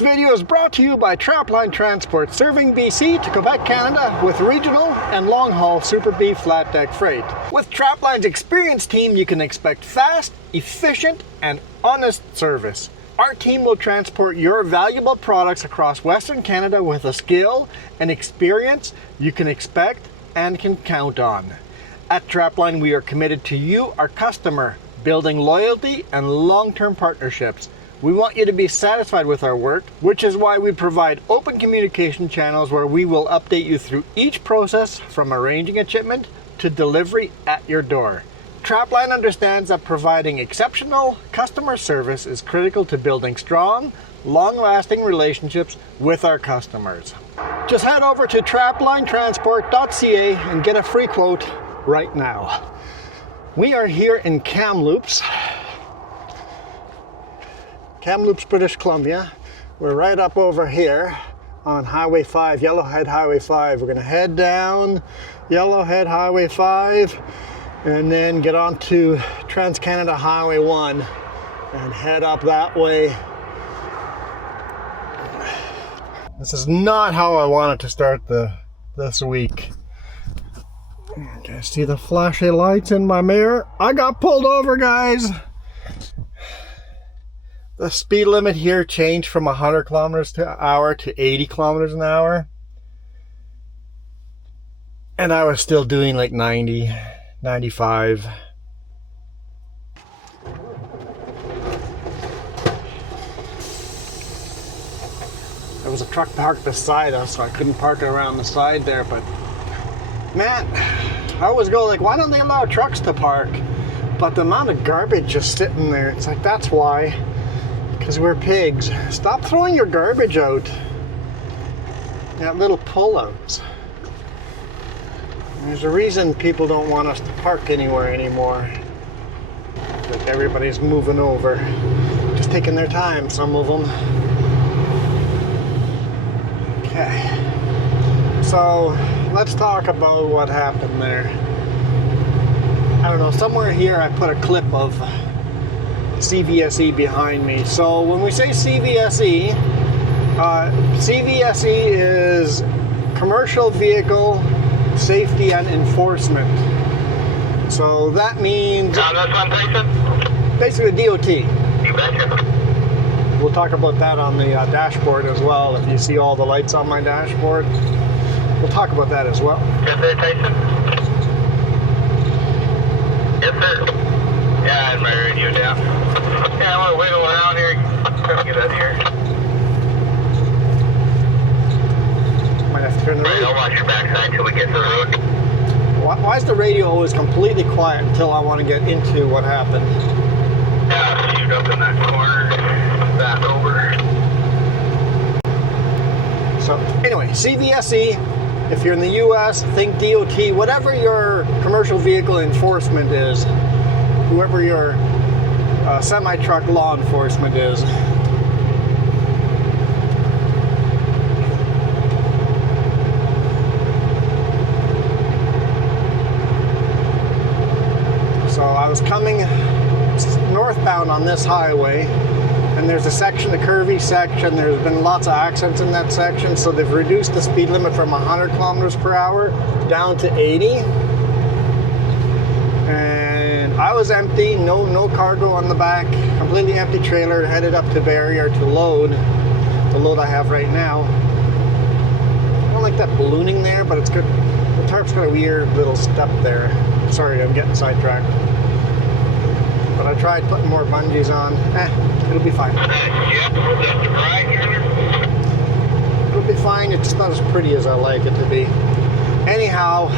video is brought to you by Trapline Transport, serving BC to Quebec, Canada with regional and long-haul Super B flat deck freight. With Trapline's experienced team, you can expect fast, efficient, and honest service. Our team will transport your valuable products across Western Canada with a skill and experience you can expect and can count on. At Trapline, we are committed to you, our customer, building loyalty and long-term partnerships. We want you to be satisfied with our work, which is why we provide open communication channels where we will update you through each process from arranging a shipment to delivery at your door. Trapline understands that providing exceptional customer service is critical to building strong, long-lasting relationships with our customers. Just head over to traplinetransport.ca and get a free quote right now. We are here in Kamloops, British Columbia. We're right up over here on Highway 5, Yellowhead Highway 5. We're going to head down Yellowhead Highway 5 and then get onto Trans-Canada Highway 1 and head up that way. This is not how I wanted to start this week. Okay, see the flashing lights in my mirror? I got pulled over, guys. The speed limit here changed from 100 kilometers an hour to 80 kilometers an hour. And I was still doing like 90, 95. There was a truck parked beside us, so I couldn't park it around the side there, but man, I always go like, why don't they allow trucks to park? But the amount of garbage just sitting there, it's like, that's why. Because we're pigs. Stop throwing your garbage out at little pullouts. There's a reason people don't want us to park anywhere anymore. Like everybody's moving over. Just taking their time, some of them. Okay. So, let's talk about what happened there. I don't know, somewhere here I put a clip of CVSE behind me. So when we say CVSE, CVSE is Commercial Vehicle Safety and Enforcement. So that means basically DOT. You betcha. We'll talk about that on the dashboard as well. If you see all the lights on my dashboard, we'll talk about that as well. Yes, sir, Tyson. Yes, sir. Yeah, I had my radio down. Yeah, I'm gonna wiggle around here. Try to get out here. Might have to turn the radio. I'll watch your backside till we get to the road. Why is the radio always completely quiet until I want to get into what happened? Yeah, shoot up in that corner. Back over. So, anyway, CVSE, if you're in the US, think DOT, whatever your commercial vehicle enforcement is, whoever your semi-truck law enforcement is. So I was coming northbound on this highway, and there's a section, a curvy section. There's been lots of accidents in that section, so they've reduced the speed limit from 100 kilometers per hour down to 80. I was empty, no cargo on the back, completely empty trailer, headed up to Barrier to load the load I have right now. I don't like that ballooning there, but it's good. The tarp's got a weird little step there. Sorry, I'm getting sidetracked. But I tried putting more bungees on. It'll be fine. It'll be fine, it's just not as pretty as I like it to be. Anyhow,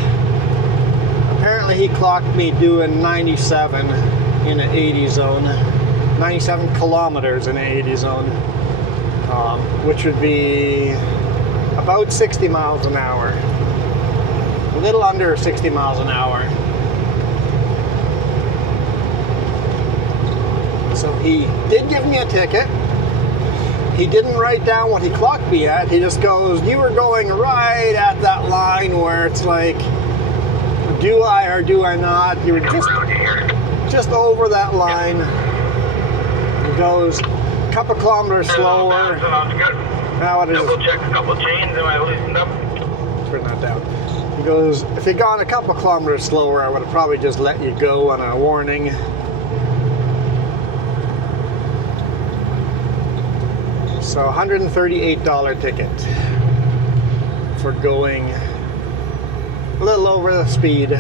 apparently he clocked me doing 97 in an 80 zone, 97 kilometers in an 80 zone, which would be about 60 miles an hour, a little under 60 miles an hour. So he did give me a ticket. He didn't write down what he clocked me at. He just goes, you were going right at that line where it's like, do I or do I not? You were just over that line. He goes, couple kilometers slower. Now it is. Double check a couple chains. Am I loosened up? Turn that down. He goes, if you'd gone a couple kilometers slower, I would have probably just let you go on a warning. So $138 ticket for going a little over the speed.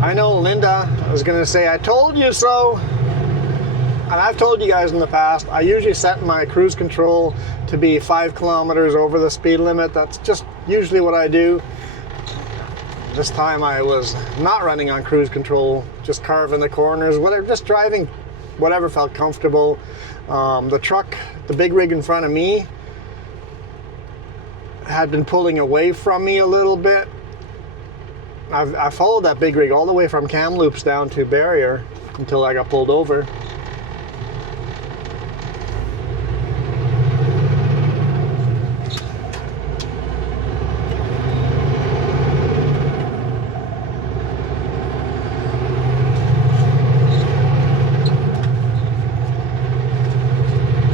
I know Linda was going to say, I told you so. And I've told you guys in the past, I usually set my cruise control to be 5 kilometers over the speed limit. That's just usually what I do. This time I was not running on cruise control, just carving the corners, whatever, just driving whatever felt comfortable. The truck, the big rig in front of me, had been pulling away from me a little bit. I followed that big rig all the way from Kamloops down to Barrier until I got pulled over.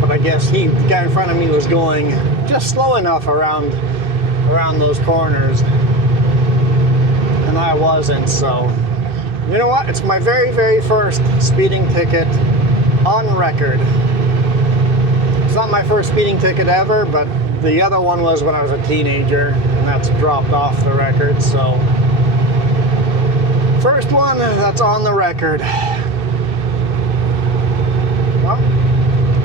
I guess the guy in front of me was going just slow enough around those corners, and I wasn't. So, you know what? It's my very, very first speeding ticket on record. It's not my first speeding ticket ever, but the other one was when I was a teenager, and that's dropped off the record. So, first one that's on the record. Well,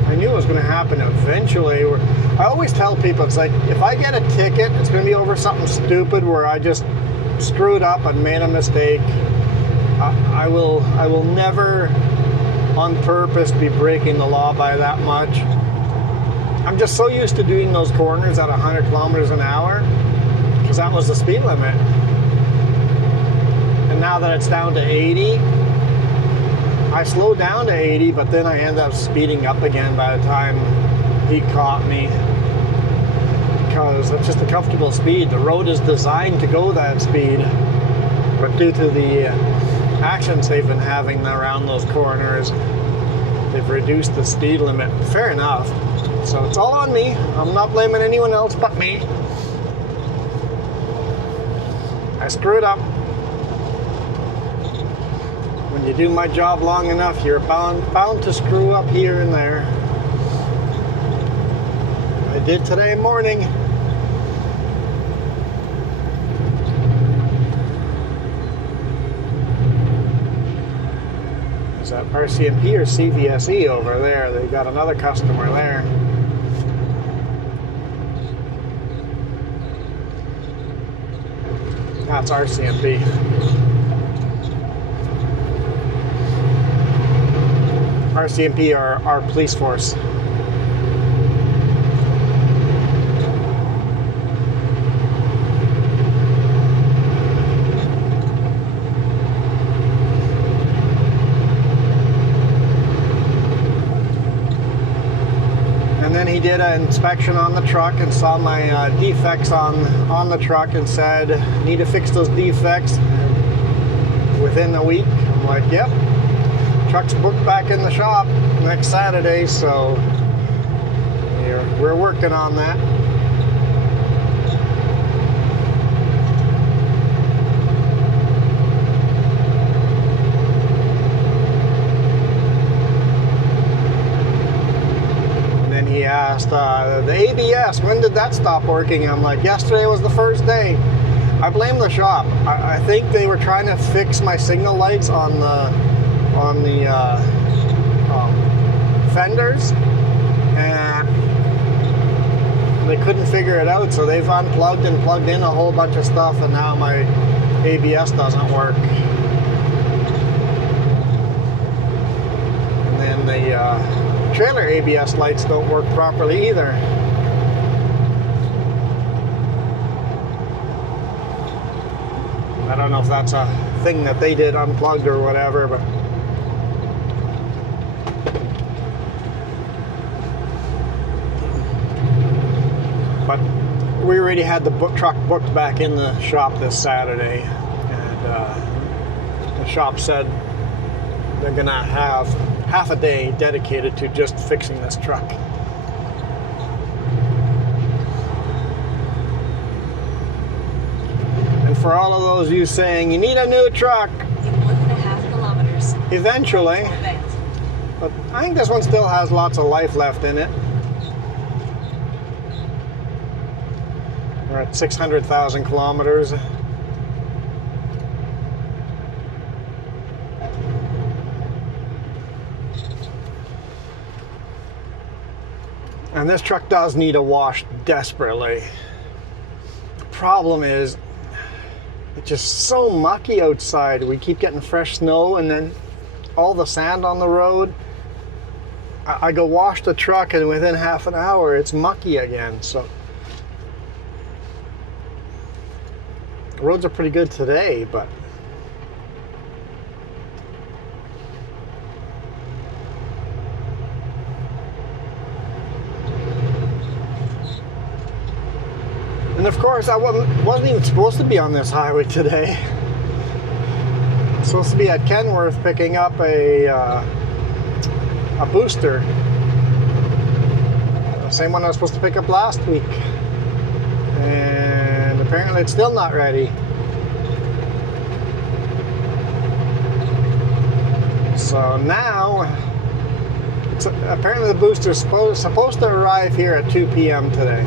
I knew it was going to happen eventually. I always tell people, it's like, if I get a ticket, it's going to be over something stupid where I just screwed up and made a mistake. I will never on purpose be breaking the law by that much. I'm just so used to doing those corners at 100 kilometers an hour because that was the speed limit. And now that it's down to 80, I slowed down to 80, but then I ended up speeding up again by the time he caught me, because it's just a comfortable speed. The road is designed to go that speed, but due to the actions they've been having around those corners, they've reduced the speed limit. Fair enough. So it's all on me. I'm not blaming anyone else but me. I screwed up. When you do my job long enough, you're bound to screw up here and there. I did today morning. Is that RCMP or CVSE over there? They've got another customer there. That's RCMP. RCMP are our police force. And then he did an inspection on the truck and saw my defects on the truck and said, need to fix those defects within a week. I'm like, yep. Truck's booked back in the shop next Saturday, so we're working on that. And then he asked, the ABS, when did that stop working? I'm like, yesterday was the first day. I blame the shop. I think they were trying to fix my signal lights on the fenders, and they couldn't figure it out, so they've unplugged and plugged in a whole bunch of stuff, and now my ABS doesn't work. And then the trailer ABS lights don't work properly either. I don't know if that's a thing that they did unplugged or whatever, but we already had the truck booked back in the shop this Saturday, and the shop said they're gonna have half a day dedicated to just fixing this truck. And for all of those of you saying you need a new truck, In 1.5 kilometers. eventually, but I think this one still has lots of life left in it. We're at 600,000 kilometers. And this truck does need a wash desperately. The problem is, it's just so mucky outside. We keep getting fresh snow and then all the sand on the road. I go wash the truck and within half an hour it's mucky again. So the roads are pretty good today, but and of course I wasn't even supposed to be on this highway today. I'm supposed to be at Kenworth picking up a booster. The same one I was supposed to pick up last week. And apparently it's still not ready. So now, apparently the booster's supposed to arrive here at 2 p.m. today.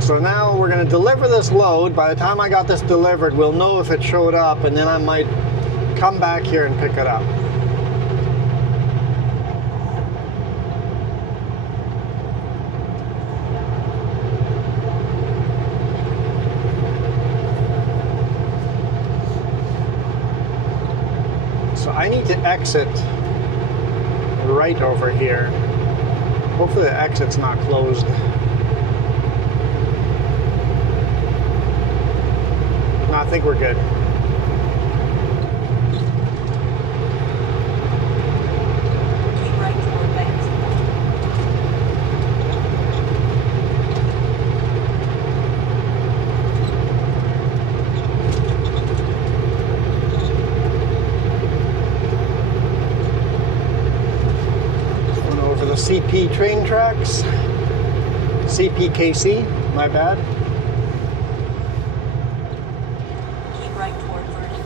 So now we're going to deliver this load. By the time I got this delivered, we'll know if it showed up, and then I might come back here and pick it up. So I need to exit right over here. Hopefully the exit's not closed. No, I think we're good. Keep right toward banks. Going over the CP train tracks. CPKC, my bad. Keep right toward Vernon.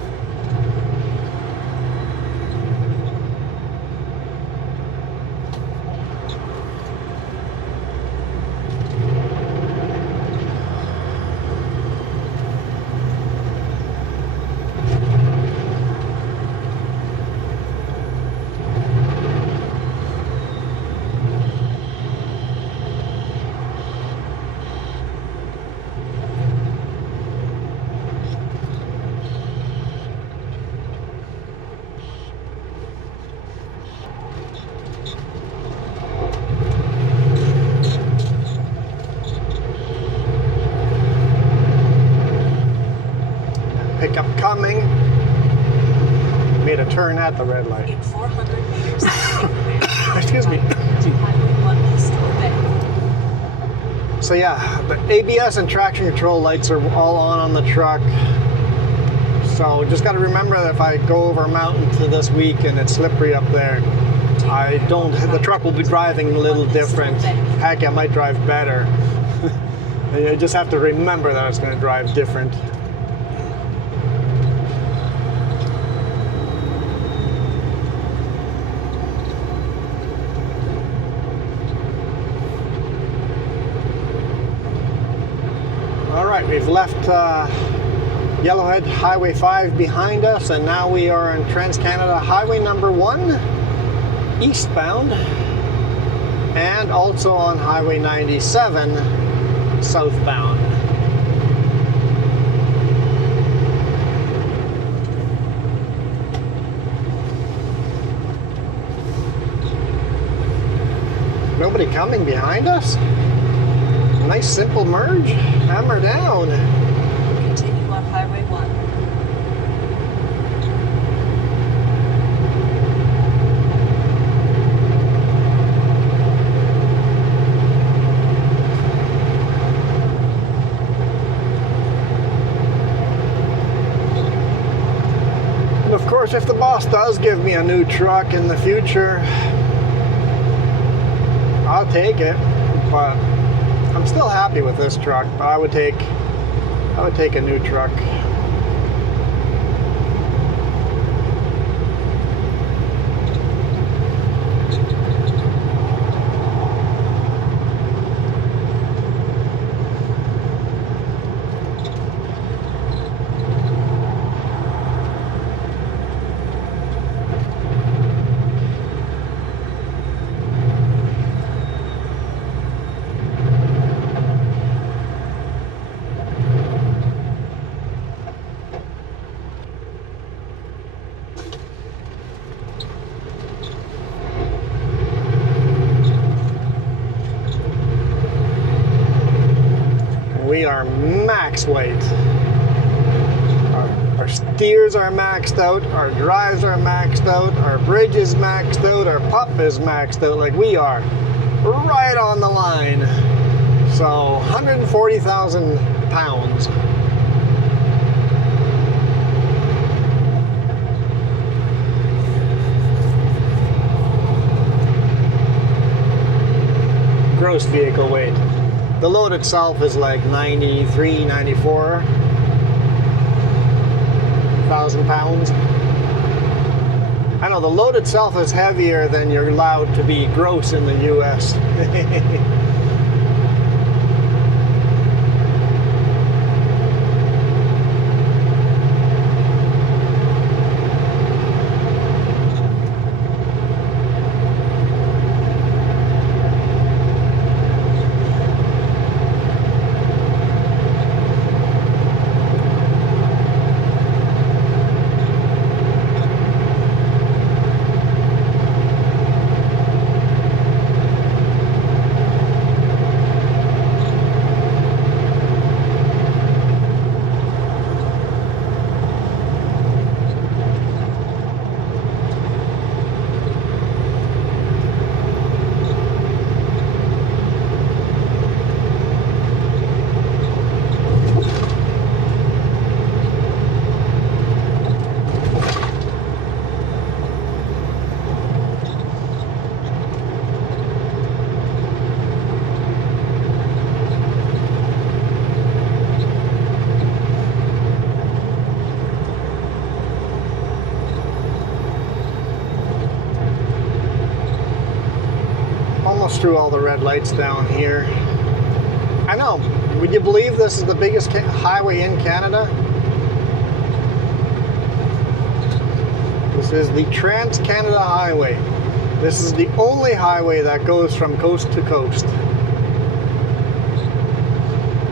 Pickup coming. Made a turn at the red light. In 400 meters, Excuse me. to Highway 1 east toward Bank. So yeah, the ABS and traction control lights are all on the truck. So just got to remember that if I go over a mountain to this week and it's slippery up there, the truck will be driving a little different. Heck, I might drive better. I just have to remember that it's going to drive different. All right, we've left Yellowhead Highway 5 behind us, and now we are on Trans-Canada Highway number 1, eastbound, and also on Highway 97, southbound. Nobody coming behind us? Nice simple merge. Hammer down. Continue on Highway 1. course, if the boss does give me a new truck in the future, I'll take it. But I'm still happy with this truck. But I would take a new truck. We are max weight. Our steers are maxed out, our drives are maxed out, our bridge is maxed out, our pup is maxed out. Like, we are right on the line. So 140,000 pounds. Gross vehicle weight. The load itself is like 93, 94,000 pounds. I know the load itself is heavier than you're allowed to be gross in the US. Through all the red lights down here. I know. Would you believe this is the biggest highway in Canada? This is the Trans-Canada Highway. This is the only highway that goes from coast to coast.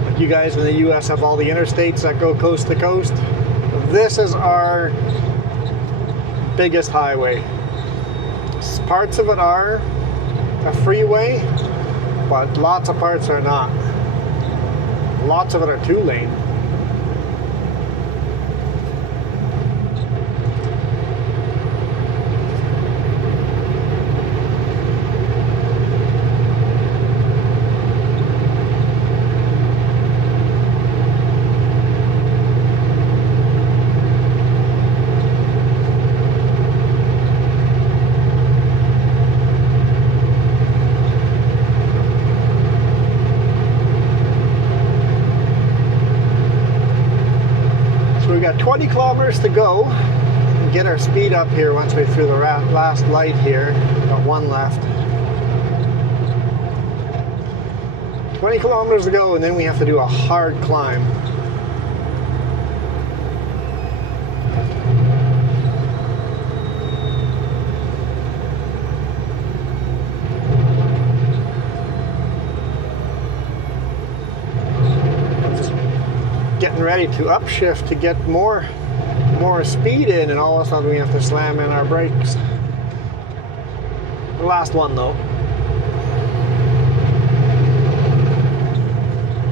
Like you guys in the US have all the interstates that go coast to coast. This is our biggest highway. Parts of it are a freeway, but lots of parts are not. Lots of it are 2-lane. We got 20 kilometers to go and get our speed up here once we're through the last light here. Got one left. 20 kilometers to go, and then we have to do a hard climb. Getting ready to upshift to get more speed in, and all of a sudden we have to slam in our brakes. The last one though.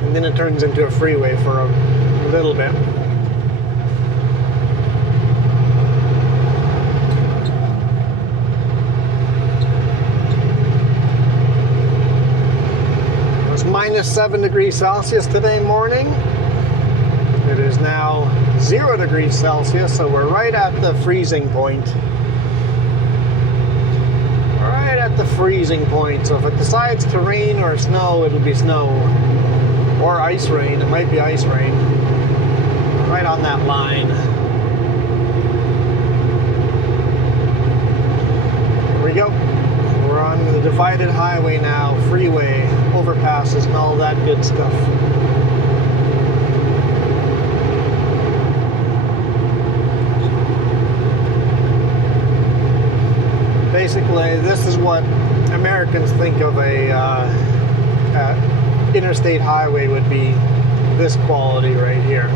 And then it turns into a freeway for a little bit. It's -7 degrees Celsius today morning. It is now 0 degrees Celsius, so we're right at the freezing point. Right at the freezing point. So if it decides to rain or snow, it'll be snow. Or ice rain. It might be ice rain. Right on that line. Here we go. We're on the divided highway now. Freeway, overpasses, and all that good stuff. Basically, this is what Americans think of a interstate highway would be. This quality right here.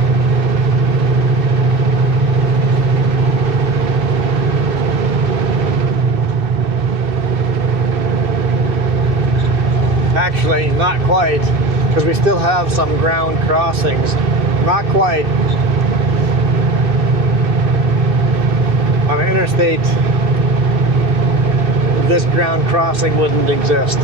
Actually, not quite, because we still have some ground crossings. Not quite. On an interstate, this ground crossing wouldn't exist.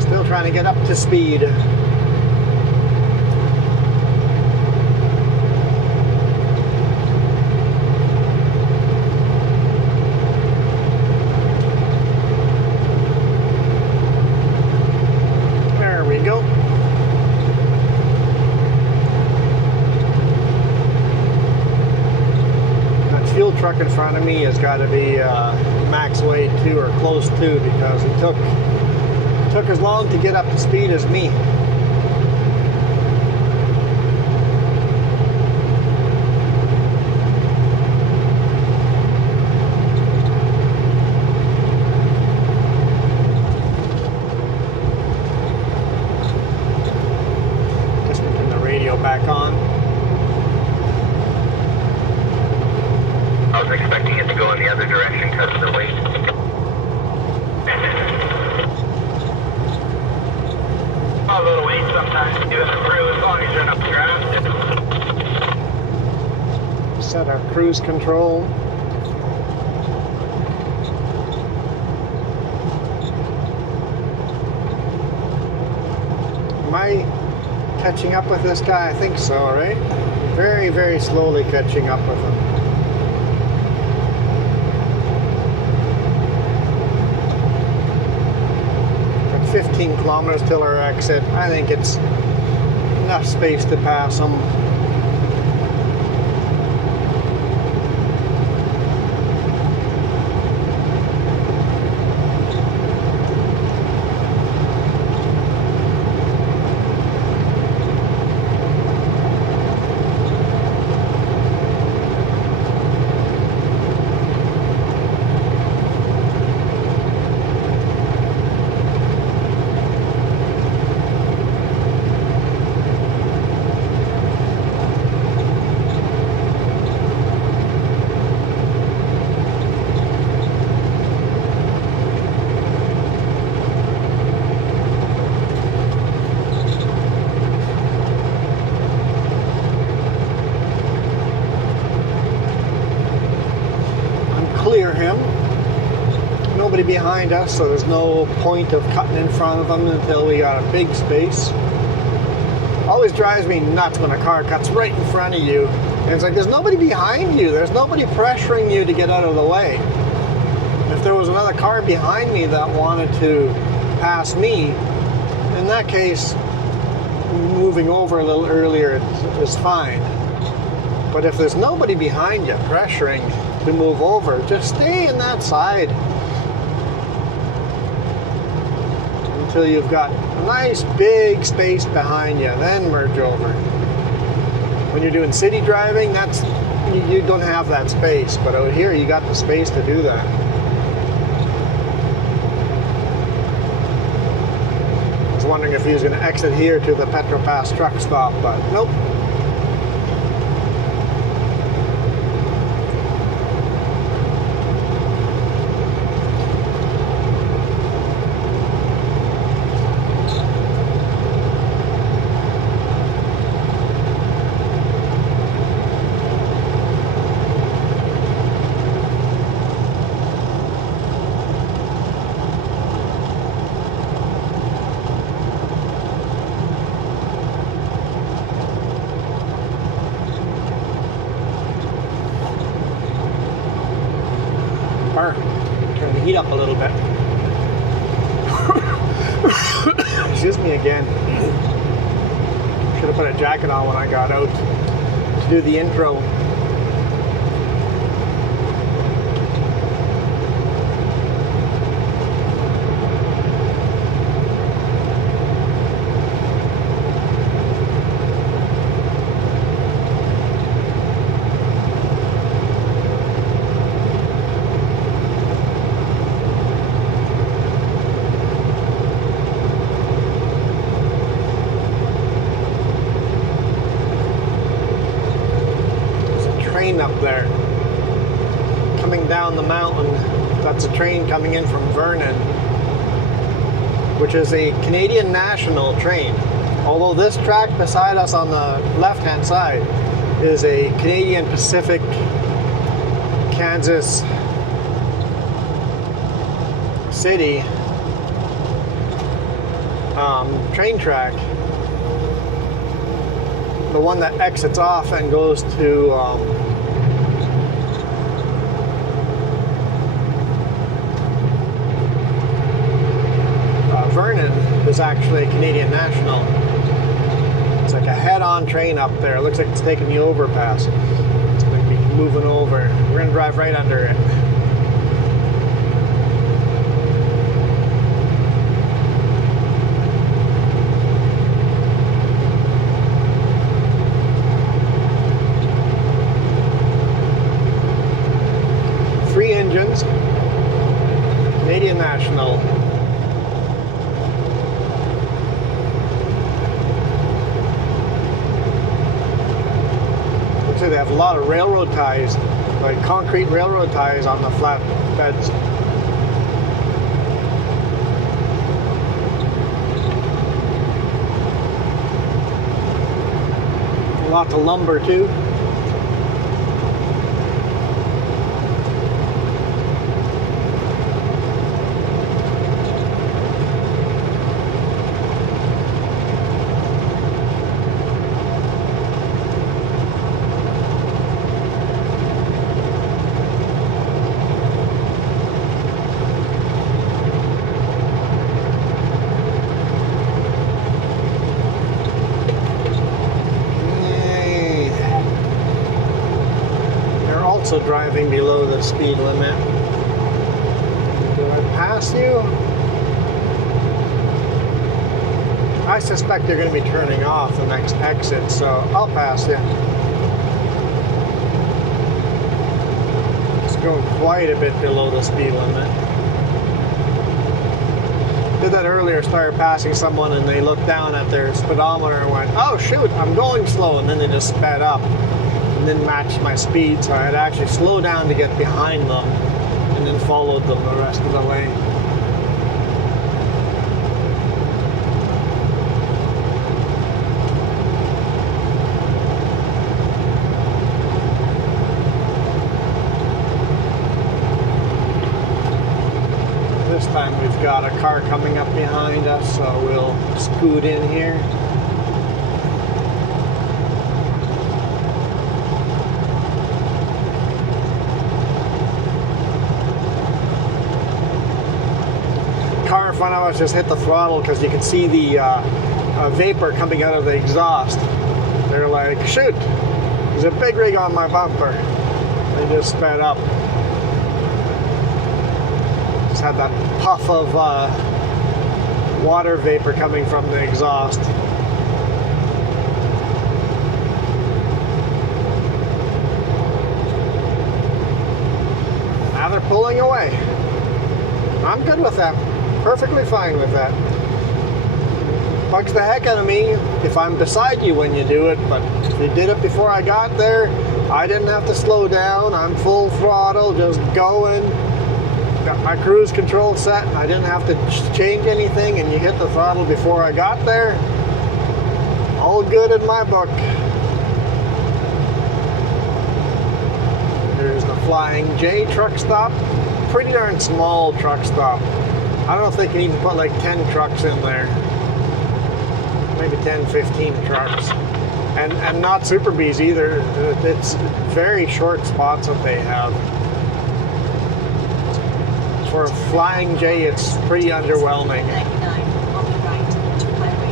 Still trying to get up to speed. Truck in front of me has got to be max weight 2 or close to, because it took as long to get up to speed as me. Just putting the radio back on. I was expecting it to go in the other direction because of the weight. A little weight sometimes to give it a through as long as you're not grounded. Set our cruise control. Am I catching up with this guy? I think so, right? Very, very slowly catching up with him. 15 kilometers till our exit. I think it's enough space to pass them. Behind us, so there's no point of cutting in front of them until we got a big space. Always drives me nuts when a car cuts right in front of you, and it's like there's nobody behind you, there's nobody pressuring you to get out of the way. If there was another car behind me that wanted to pass me, in that case moving over a little earlier is fine. But if there's nobody behind you pressuring to move over, just stay in that side until you've got a nice big space behind you, then merge over. When you're doing city driving, that's you don't have that space, but out here you got the space to do that. I was wondering if he was going to exit here to the Petropass truck stop, but nope. me again. Should have put a jacket on when I got out to do the intro. Up there coming down the mountain. That's a train coming in from Vernon, which is a Canadian National train, although this track beside us on the left hand side is a Canadian Pacific Kansas City train track, the one that exits off and goes to Vernon is actually a Canadian National. It's like a head-on train up there. It looks like it's taking the overpass. It's going to be moving over. We're going to drive right under it. Three engines. Canadian National. They have a lot of railroad ties, like concrete railroad ties on the flat beds. Lots of lumber too. Driving below the speed limit. Did I pass you? I suspect they're going to be turning off the next exit, so I'll pass you. It's going quite a bit below the speed limit. Did that earlier, started passing someone and they looked down at their speedometer and went, oh shoot, I'm going slow, and then they just sped up. And then matched my speed, so I had to actually slow down to get behind them and then followed them the rest of the way. This time we've got a car coming up behind us, so we'll scoot in here. In front of us just hit the throttle because you can see the vapor coming out of the exhaust. They're like, shoot, there's a big rig on my bumper. They just sped up. Just had that puff of water vapor coming from the exhaust. Now they're pulling away. I'm good with that. Perfectly fine with that. Bugs the heck out of me if I'm beside you when you do it, but if you did it before I got there, I didn't have to slow down. I'm full throttle, just going. Got my cruise control set, and I didn't have to change anything, and you hit the throttle before I got there. All good in my book. There's the Flying J truck stop. Pretty darn small truck stop. I don't think you need to put like 10 trucks in there. Maybe 10, 15 trucks. And not Super Bs either. It's very short spots that they have. For a Flying J, it's pretty underwhelming. 99 on the right to Highway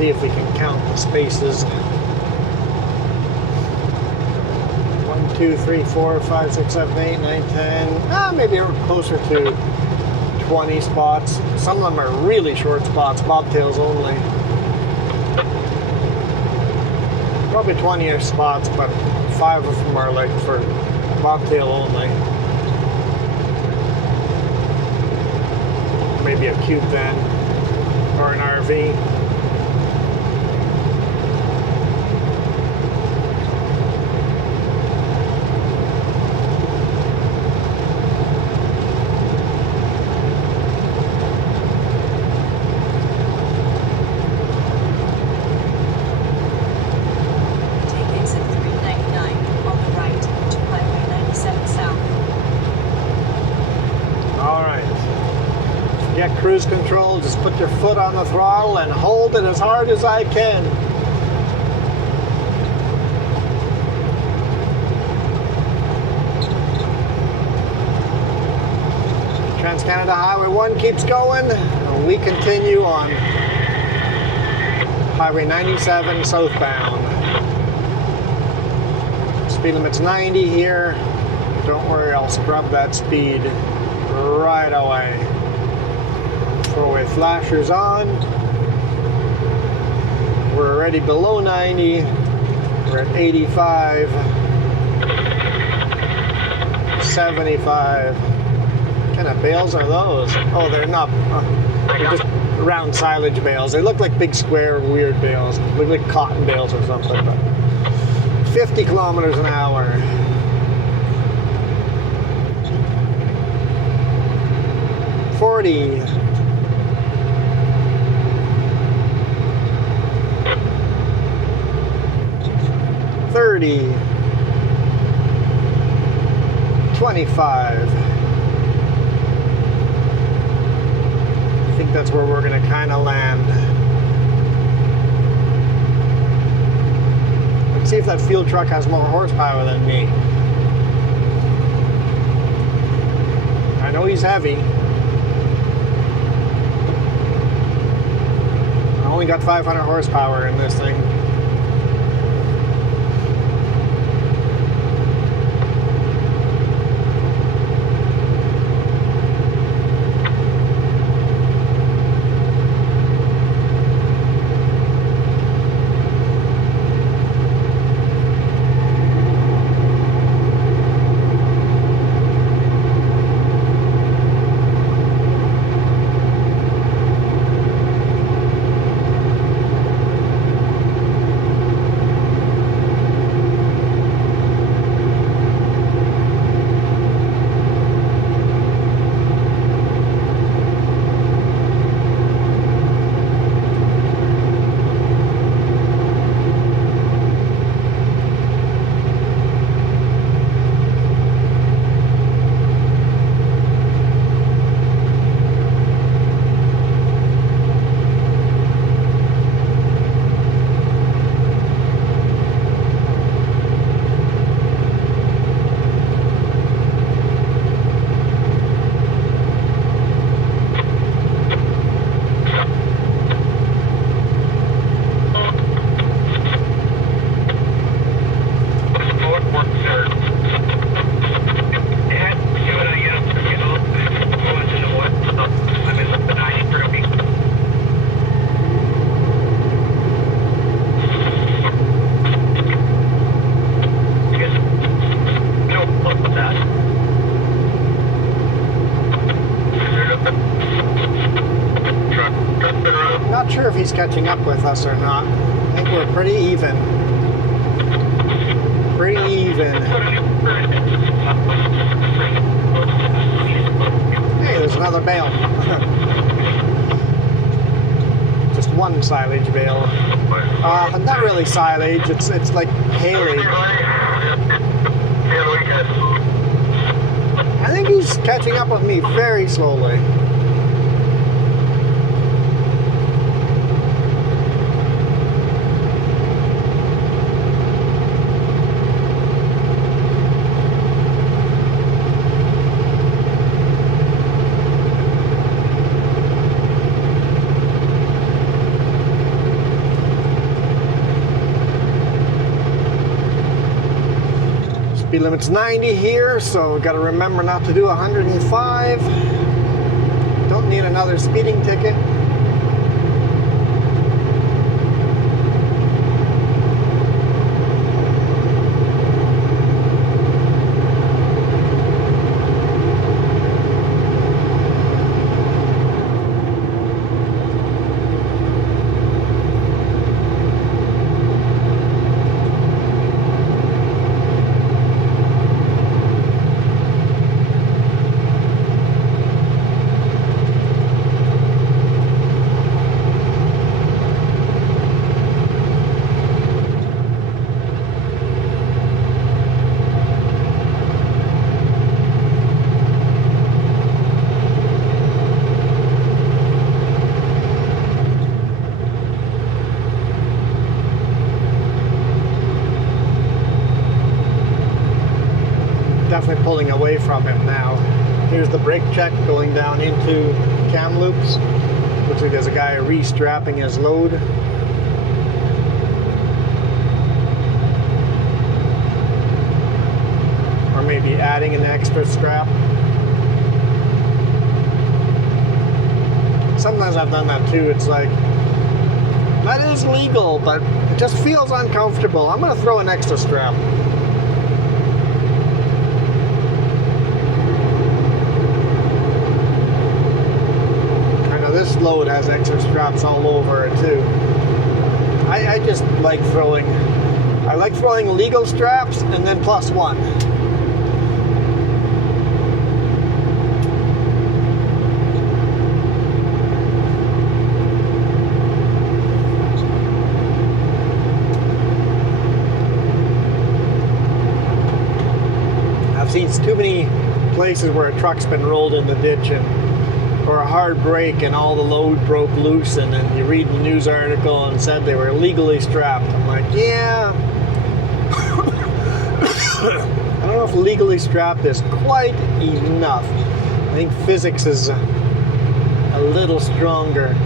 see if we can count the spaces. 1, 2, 3, 4, 5, 6, 7, 8, 9, 10. Maybe we're closer to 20 spots. Some of them are really short spots, bobtails only. Probably 20-ish spots, but 5 of them are like for bobtail only. Maybe a cube van or an RV. Take exit 399 on the right to Highway 97 South. All right. Get cruise control, just put your foot on the throttle and hold it as hard as I can. Trans-Canada Highway 1 keeps going, and we continue on Highway 97 southbound. Speed limit's 90 here. Don't worry, I'll scrub that speed right away. Four-way flashers on. We're already below 90. We're at 85. 75. What kind of bales are those? Oh, they're not. They're just round silage bales. They look like big square weird bales. Look like cotton bales or something. But 50 kilometers an hour. 40. 30. 25. I think that's where we're going to kind of land. Let's see if that fuel truck has more horsepower than me. I know he's heavy. I only got 500 horsepower in this thing. Not sure if he's catching up with us or not. I think we're pretty even. Pretty even. Hey, there's another bale. Just one silage bale. Not really silage, it's like Haley. I think he's catching up with me very slowly. Speed limit's 90 here, so got to remember not to do 105. Don't need another speeding ticket. Definitely pulling away from him now. Here's the brake check going down into Kamloops. Looks like there's a guy restrapping his load. Or maybe adding an extra strap. Sometimes I've done that too. It's like, that is legal, but it just feels uncomfortable. I'm going to throw an extra strap. This load has extra straps all over it too. I just like throwing, I like throwing legal straps and then plus one. I've seen too many places where a truck's been rolled in the ditch or a hard break and all the load broke loose, and then you read the news article and said they were illegally strapped. I'm like, yeah. I don't know if legally strapped is quite enough. I think physics is a little stronger.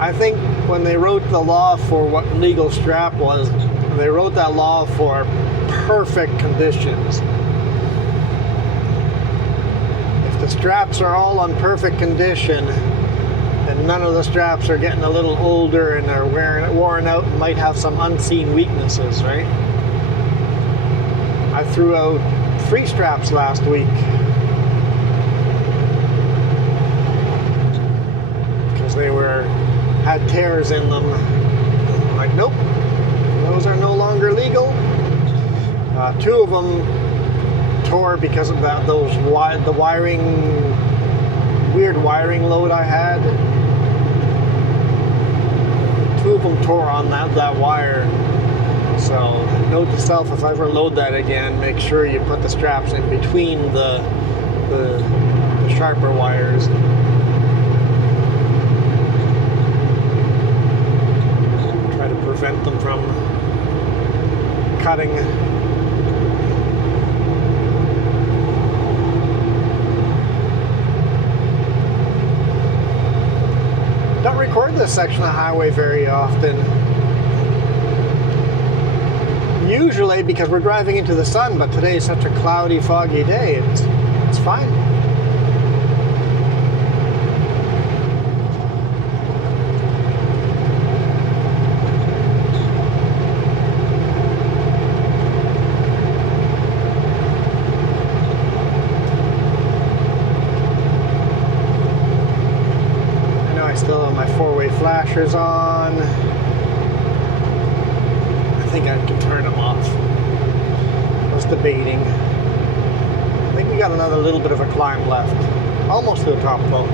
I think when they wrote the law for what legal strap was, they wrote that law for perfect conditions. The straps are all on perfect condition, and none of the straps are getting a little older and they're worn out and might have some unseen weaknesses, right? I threw out 3 straps last week because they had tears in them. I'm like, nope, those are no longer legal. 2 of them tore because of that, the weird wiring load I had. 2 of them tore on that wire. So note to self, if I ever load that again, make sure you put the straps in between the sharper wires. Try to prevent them from cutting. Don't record this section of highway very often. Usually because we're driving into the sun, but today is such a cloudy, foggy day. It's fine. Still have my 4-way flashers on. I think I can turn them off. I was debating. I think we got another little bit of a climb left. Almost to the top though.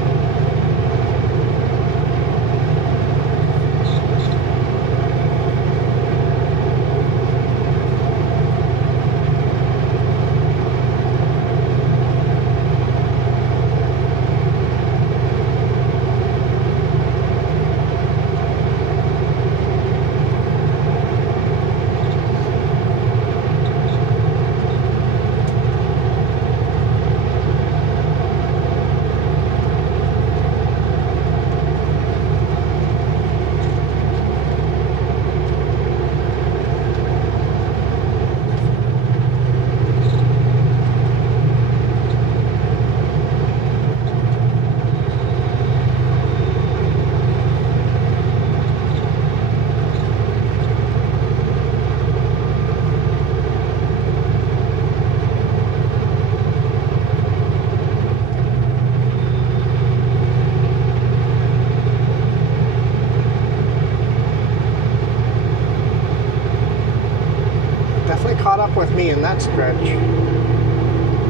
with me in that stretch.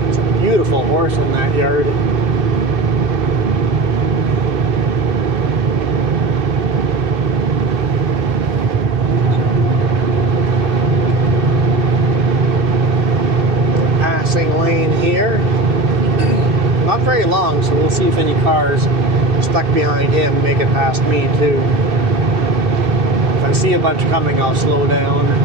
It's a beautiful horse in that yard. Passing lane here. Not very long, so we'll see if any cars stuck behind him make it past me too. If I see a bunch coming, I'll slow down.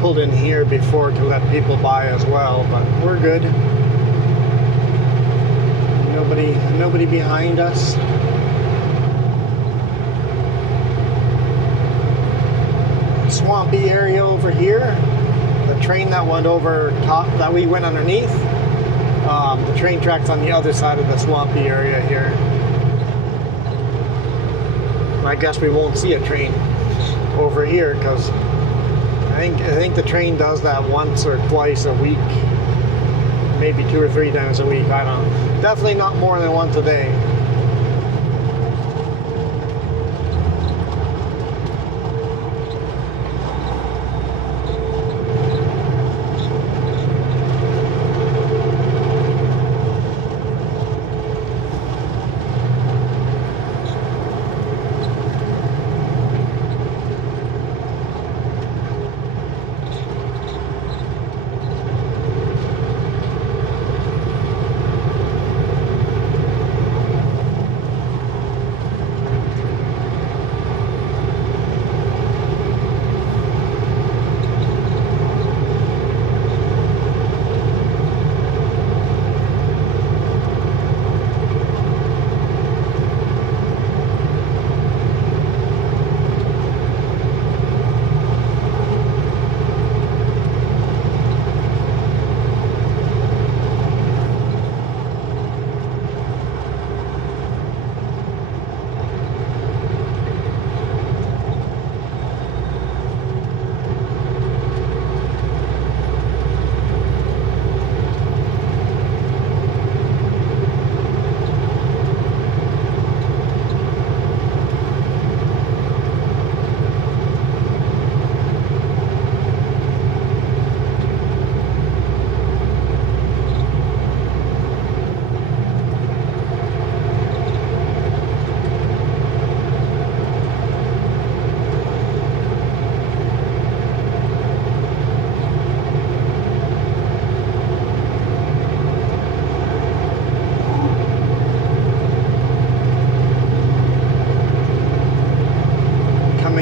Pulled in here before to let people by as well, but we're good. Nobody behind us. Swampy area over here. The train that went over top, that we went underneath. The train track's on the other side of the swampy area here. I guess we won't see a train over here because I think the train does that once or twice a week, maybe 2 or 3 times a week. I don't know. Definitely not more than once a day.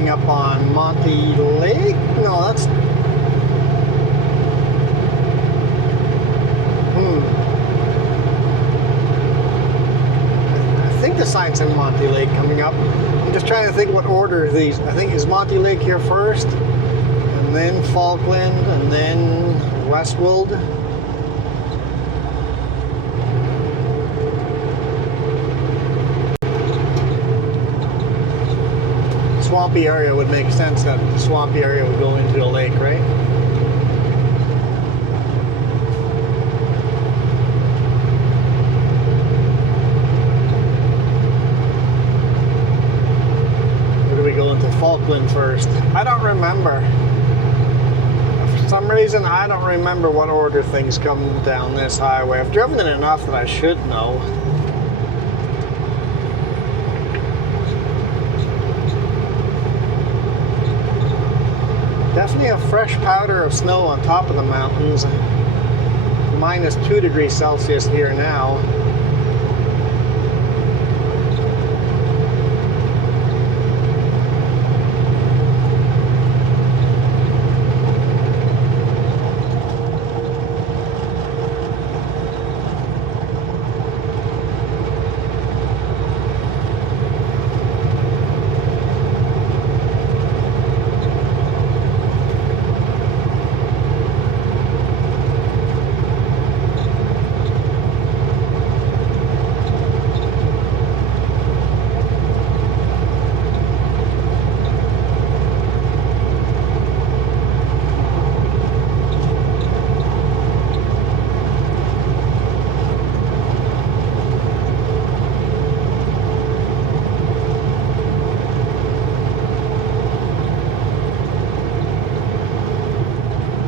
coming up on Monty Lake. No, that's... I think the sign's in Monty Lake coming up. I'm just trying to think what order these. I think is Monty Lake here first, and then Falkland, and then Westworld. Swampy area would make sense that the swampy area would go into the lake, right? Or do we go into Falkland first? I don't remember. For some reason, I don't remember what order things come down this highway. I've driven it enough that I should know. Definitely a fresh powder of snow on top of the mountains. Minus 2 degrees Celsius here now.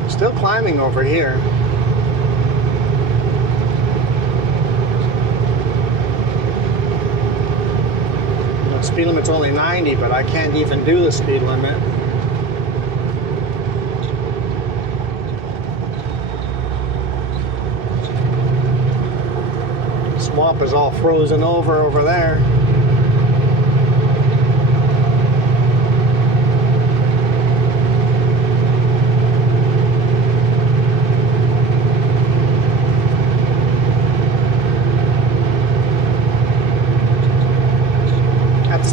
Still climbing over here. The speed limit's only 90, but I can't even do the speed limit. The swamp is all frozen over there.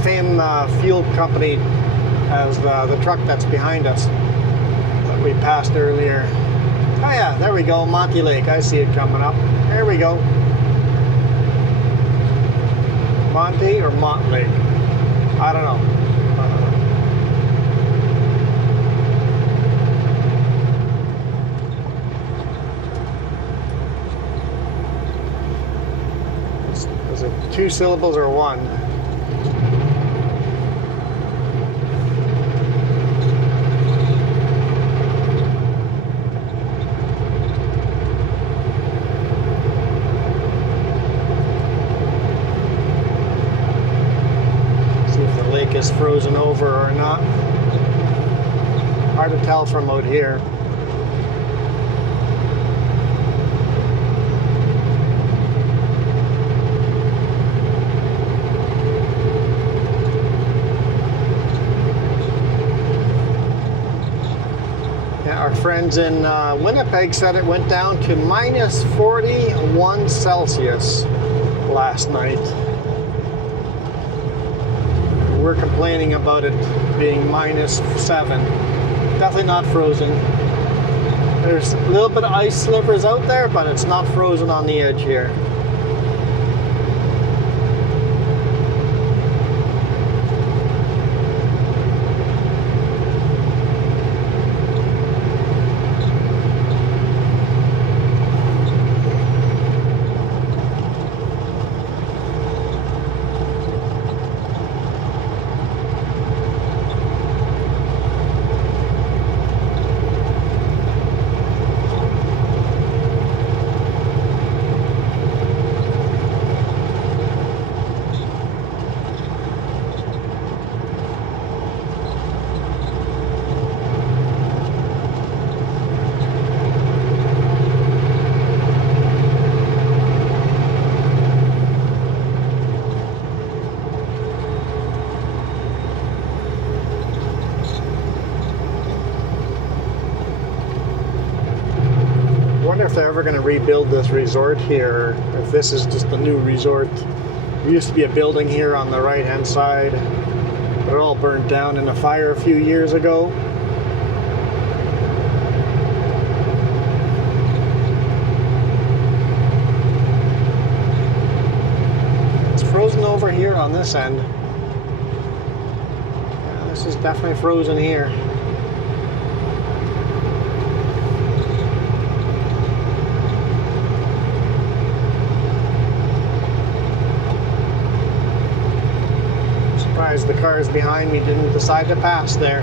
Same fuel company as the truck that's behind us that we passed earlier. Oh yeah, there we go, Monty Lake. I see it coming up. There we go. Monty or Mont Lake? I don't know. Is it 2 syllables or 1? Is frozen over or not. Hard to tell from out here. Yeah, our friends in Winnipeg said it went down to minus 41 Celsius last night. We're complaining about it being minus 7. Definitely not frozen. There's a little bit of ice slivers out there, but it's not frozen on the edge here. wonder if they're ever going to rebuild this resort here, or if this is just a new resort. There used to be a building here on the right-hand side. It all burned down in a fire a few years ago. It's frozen over here on this end. Yeah, this is definitely frozen here. The cars behind me didn't decide to pass there.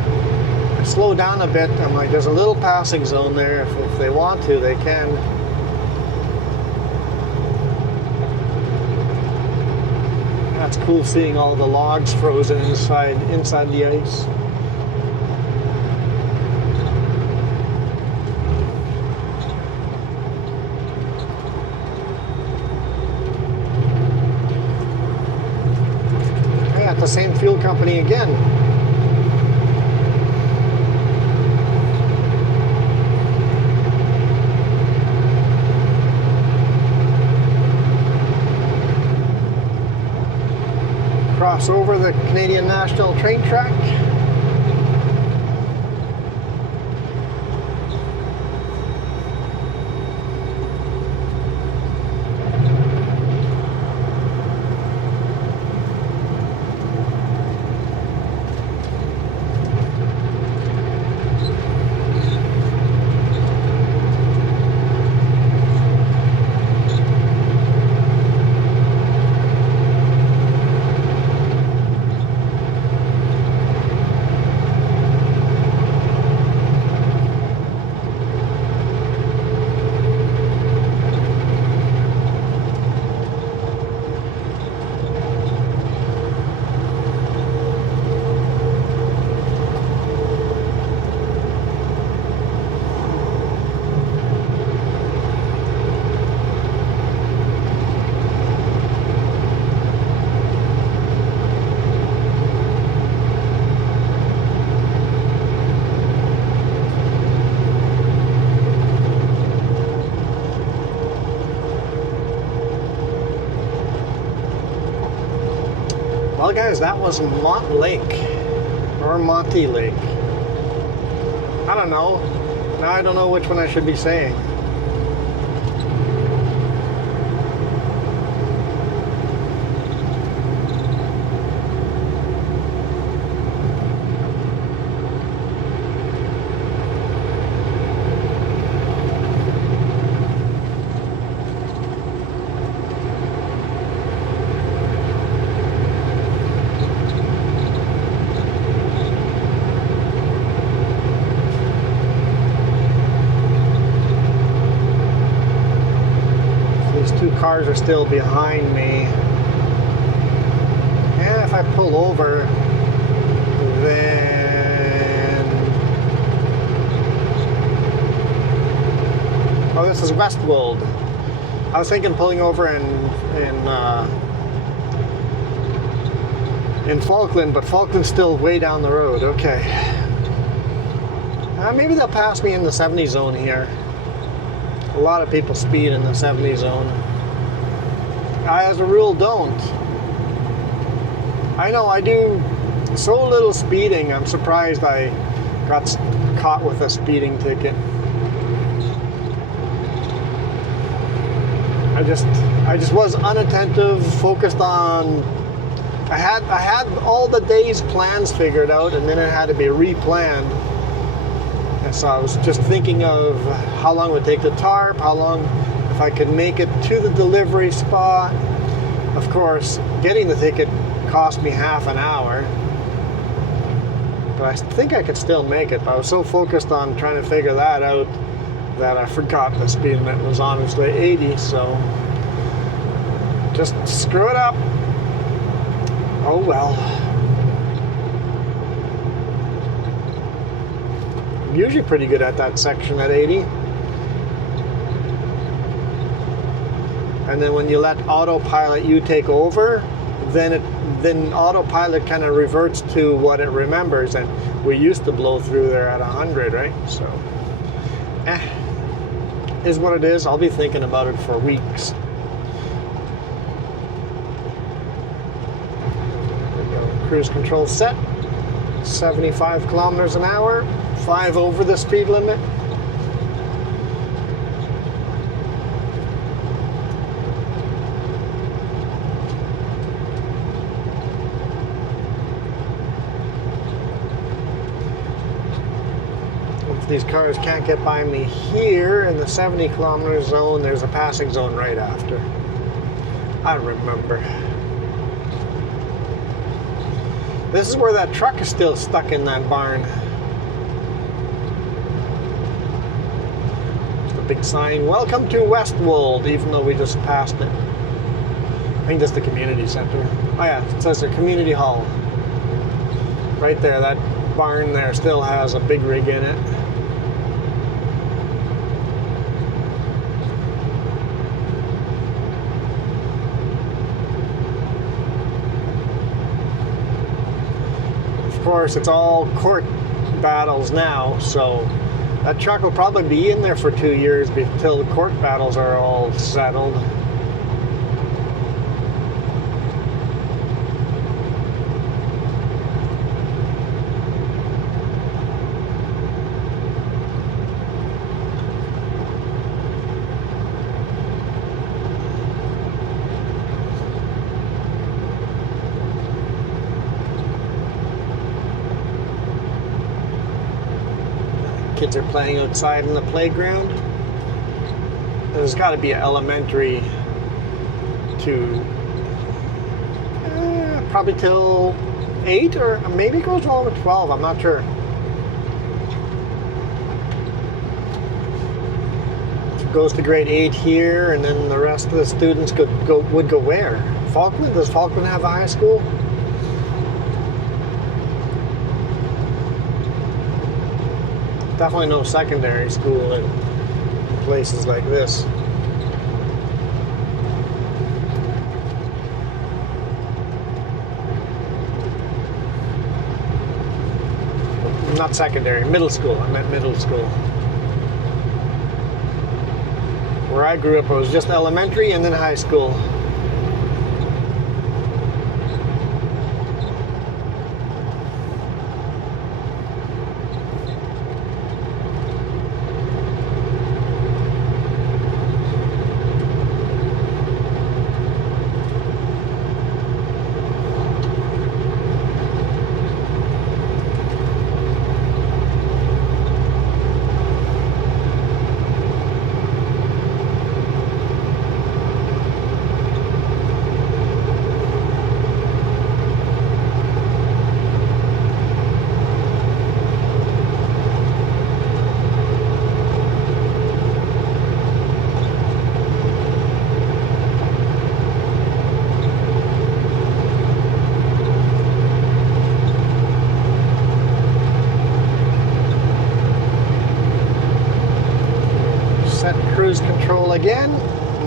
I slowed down a bit. I'm like, there's a little passing zone there. If they want to, they can. That's cool seeing all the logs frozen inside the ice. The same fuel company again. Cross over the Canadian National train track. Well, guys, that was Monty Lake, or Monty Lake. I don't know. Now I don't know which one I should be saying. Cars are still behind me, and if I pull over, then oh, this is Westworld. I was thinking pulling over in Falkland, but Falkland's still way down the road. Okay, maybe they'll pass me in the 70 zone here. A lot of people speed in the 70 zone. I, as a rule, don't. I know I do so little speeding. I'm surprised I got caught with a speeding ticket. I just was unattentive, focused on. I had all the day's plans figured out, and then it had to be replanned. And so I was just thinking of how long it would take to tarp, how long. If I could make it to the delivery spot. Of course, getting the ticket cost me half an hour. But I think I could still make it. But I was so focused on trying to figure that out that I forgot the speed limit was honestly 80. So just screw it up. Oh well. I'm usually pretty good at that section at 80. And then when you let autopilot you take over, then autopilot kind of reverts to what it remembers, and we used to blow through there at 100, right? So, is what it is. I'll be thinking about it for weeks. There we go. Cruise control set. 75 kilometers an hour. 5 over the speed limit. These cars can't get by me here in the 70 kilometer zone. There's a passing zone right after. I remember. This is where that truck is still stuck in that barn. Just a big sign, welcome to Westworld, even though we just passed it. I think that's the community center. Oh yeah, it says the community hall. Right there, that barn there still has a big rig in it. Of course, it's all court battles now, so that truck will probably be in there for 2 years until the court battles are all settled. Kids are playing outside in the playground. There's got to be an elementary to probably till 8 or maybe it goes all to 12. I'm not sure. It goes to grade 8 here, and then the rest of the students would go where? Falkland? Does Falkland have a high school? Definitely no secondary school in places like this. Not secondary, middle school. I meant middle school. Where I grew up, it was just elementary and then high school. Cruise control again,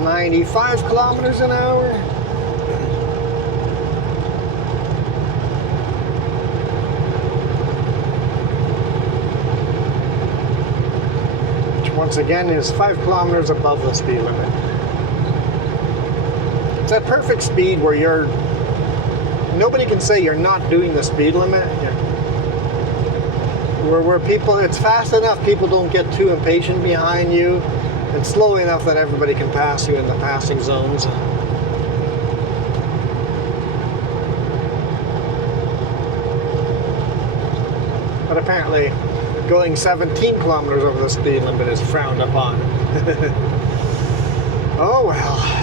95 kilometers an hour. Which once again is 5 kilometers above the speed limit. It's that perfect speed where nobody can say you're not doing the speed limit. Where people, it's fast enough, people don't get too impatient behind you. It's slow enough that everybody can pass you in the passing zones. But apparently, going 17 kilometers over the speed limit is frowned upon. Oh well.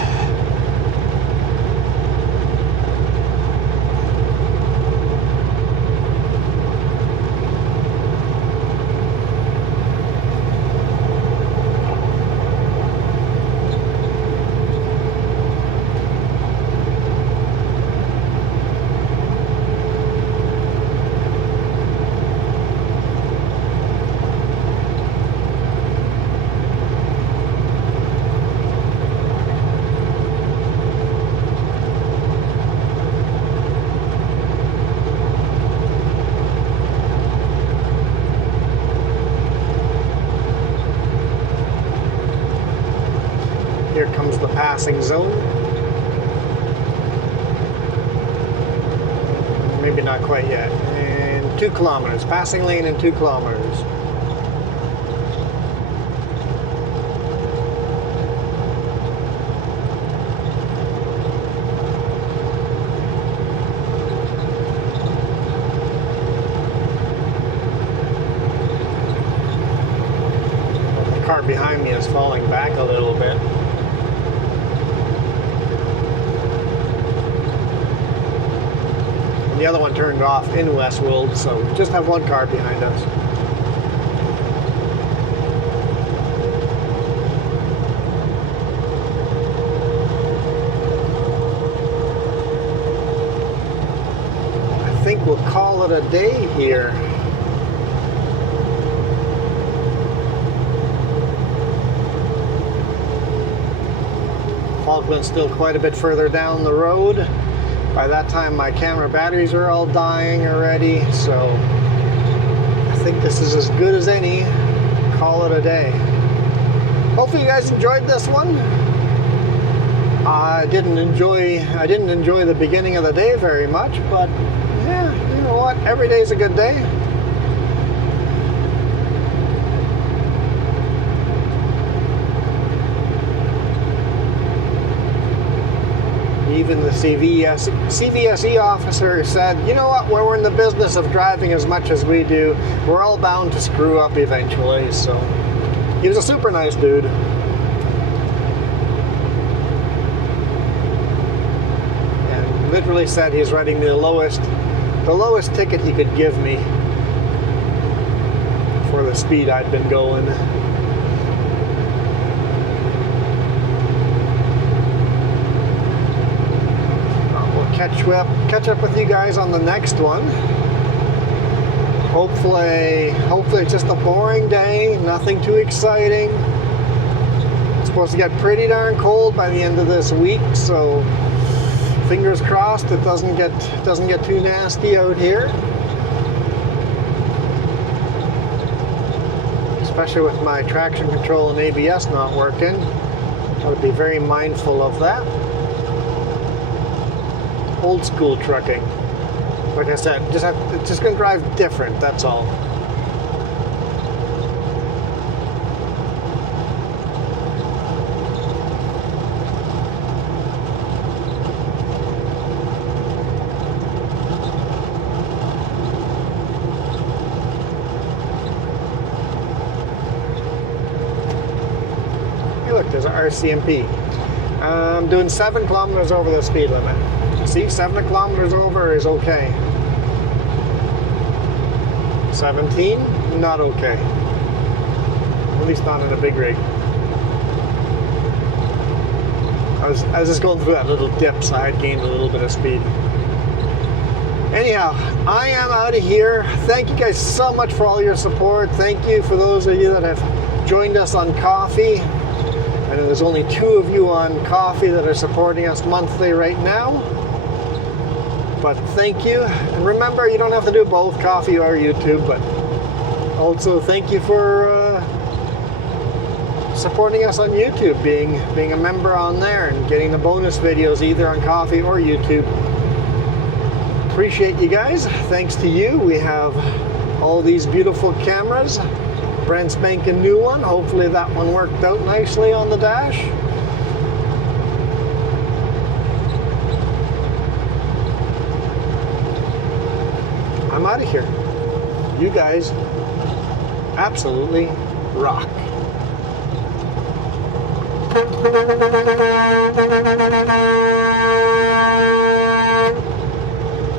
passing zone. Maybe not quite yet. And 2 kilometers. Passing lane in 2 kilometers. The car behind me is falling back a little bit. The other one turned off in Westworld, so we just have one car behind us. I think we'll call it a day here. Falkland's still quite a bit further down the road. By that time, my camera batteries are all dying already, so I think this is as good as any. Call it a day. Hopefully you guys enjoyed this one. I didn't enjoy the beginning of the day very much, but yeah, you know what? Every day is a good day. Even the CVSE officer said, you know what, when we're in the business of driving as much as we do, we're all bound to screw up eventually. So he was a super nice dude. And literally said he's writing me the lowest ticket he could give me for the speed I'd been going. Catch up with you guys on the next one. Hopefully it's just a boring day, nothing too exciting. It's supposed to get pretty darn cold by the end of this week, so fingers crossed it doesn't get too nasty out here. Especially with my traction control and ABS not working. I would be very mindful of that. Old school trucking. Like I said, just gonna drive different, that's all. Hey look, there's an RCMP. I'm doing 7 kilometers over the speed limit. See, 7 kilometers over is okay. 17, not okay. At least not in a big rig. I was just going through that little dip, so I had gained a little bit of speed. Anyhow, I am out of here. Thank you guys so much for all your support. Thank you for those of you that have joined us on Coffee. I know there's only 2 of you on Coffee that are supporting us monthly right now. But thank you. And remember, you don't have to do both Coffee or YouTube, but also thank you for supporting us on YouTube, being a member on there and getting the bonus videos either on Coffee or YouTube. Appreciate you guys. Thanks to you, we have all these beautiful cameras. Brand spanking new one. Hopefully that one worked out nicely on the dash. I'm out of here. You guys absolutely rock.